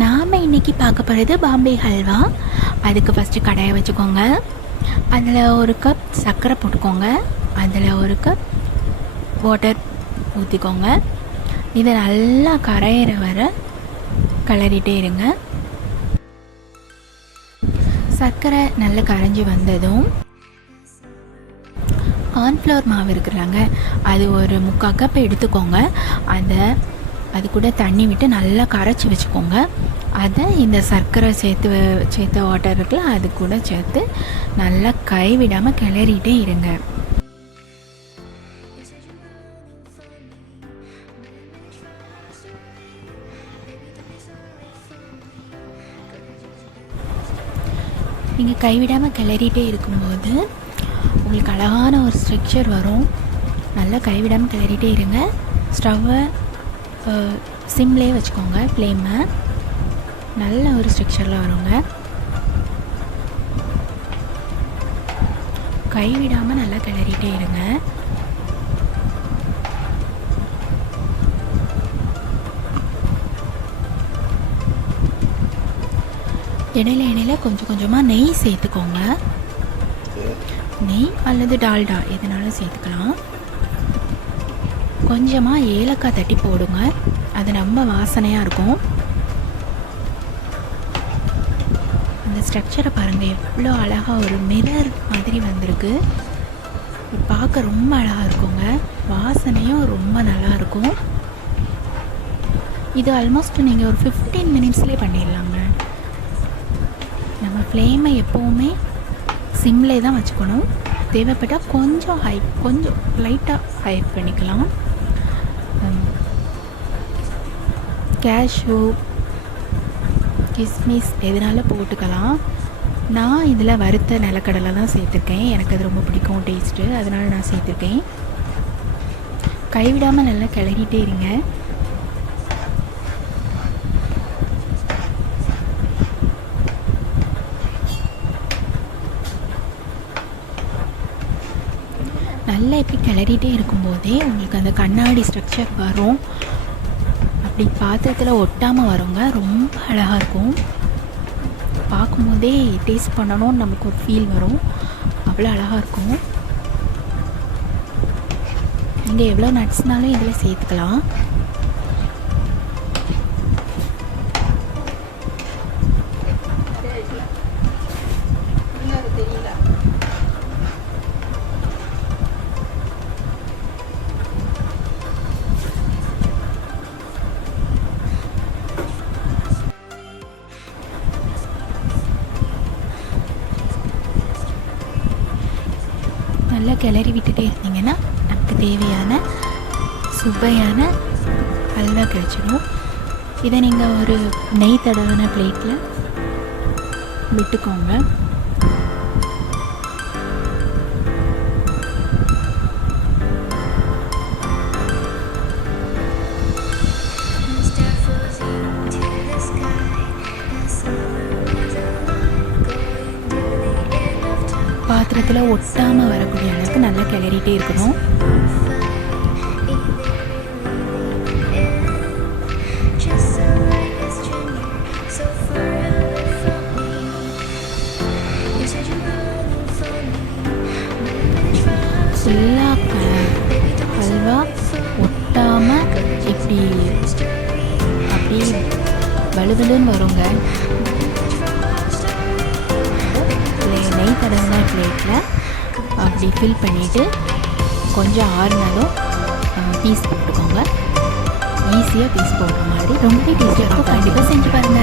நாம் இன்றைக்கி பார்க்க போகிறது பாம்பே ஹல்வா. அதுக்கு ஃபஸ்ட்டு கடாயை வச்சுக்கோங்க. அதில் ஒரு கப் சர்க்கரை போட்டுக்கோங்க. அதில் ஒரு கப் வாட்டர் ஊற்றிக்கோங்க. இதை நல்லா கரையிற வர கிளறிட்டே இருங்க. சர்க்கரை நல்லா கரைஞ்சி வந்ததும் கார்ன்ஃப்ளவர் மாவு இருக்கிறாங்க, அது ஒரு 3/4 கப் எடுத்துக்கோங்க. அது கூட தண்ணி விட்டு நல்லா கரைச்சி வச்சுக்கோங்க. அதை இந்த சர்க்கரை சேர்த்த வாட்டர் இருக்குல்ல, அது கூட சேர்த்து நல்லா கைவிடாமல் கிளறிட்டே இருங்க. நீங்கள் கைவிடாமல் கிளறிட்டே இருக்கும்போது உங்களுக்கு அழகான ஒரு ஸ்ட்ரக்சர் வரும். நல்லா கைவிடாமல் கிளறிட்டே இருங்க. ஸ்டவ்வை சிம்லேயே வச்சுக்கோங்க. ஃப்ளேமை நல்ல ஒரு ஸ்ட்ரக்சரில் வருங்க. கைவிடாமல் நல்லா கிளறிட்டே இருங்க. இடையில கொஞ்சம் கொஞ்சமாக நெய் சேர்த்துக்கோங்க. நெய் அல்லது டால்டா எதுனாலும் சேர்த்துக்கலாம். கொஞ்சமாக ஏலக்காய் தட்டி போடுங்க, அது ரொம்ப வாசனையாக இருக்கும். அந்த ஸ்ட்ரக்சரை பாருங்கள், எவ்வளோ அழகாக ஒரு மிரர் மாதிரி வந்திருக்கு. பார்க்க ரொம்ப அழகாக இருக்குங்க. வாசனையும் ரொம்ப நல்லா இருக்கும். இது ஆல்மோஸ்ட் நீங்கள் ஒரு 15 மினிட்ஸ்லேயே பண்ணிடலாங்க. நம்ம ஃப்ளேமை எப்போவுமே சிம்லே தான் வச்சுக்கணும். தேவைப்பட்டால் கொஞ்சம் லைட்டாக ஹை பண்ணிக்கலாம். கேஷ்யூ, கிஸ்மிஸ் எதனால போட்டுக்கலாம். நான் இதில் வறுத்த நிலக்கடலை தான் சேர்த்துருக்கேன். எனக்கு அது ரொம்ப பிடிக்கும் டேஸ்ட்டு, அதனால் நான் சேர்த்துருக்கேன். கைவிடாமல் நல்லா கிளறிட்டே இருங்க. நல்லா இப்படி கிளறிட்டே இருக்கும்போதே உங்களுக்கு அந்த கண்ணாடி ஸ்ட்ரக்சர் வரும். அப்படி பாத்திரத்தில் ஒட்டாமல் வருங்க. ரொம்ப அழகாக இருக்கும். பார்க்கும்போதே டேஸ்ட் பண்ணணும்னு நமக்கு ஒரு ஃபீல் வரும். அவ்வளோ அழகாக இருக்கும். நீங்கள் எவ்வளோ நட்ஸ்னாலும் இதில் சேர்த்துக்கலாம். நல்லா கிளறி விட்டுட்டே இருந்தீங்கன்னா நமக்கு தேவையான சுவையான ஹல்வா கிடைச்சிடும். இதை நீங்கள் ஒரு நெய் தடவான பிளேட்டில் விட்டுக்கோங்க. பாத்திரத்தில் ஒட்டாமல் வரக்கூடிய அளவுக்கு நல்லா கிளறிட்டே இருக்கணும். ஃபுல்லாக ஹல்வா ஒட்டாமல் இப்படி அப்படியே வலுவலுன்னு வருங்க. நெய் தடவின பிளேட்டில் அப்படி ஃபில் பண்ணிவிட்டு கொஞ்சம் ஆறுனதும் பீஸ் போட்டுக்கோங்க. ஈஸியாக பீஸ் போடுற மாதிரி ரொம்ப டேஸ்டியாக இருக்கும். கண்டிப்பாக செஞ்சு பாருங்கள்.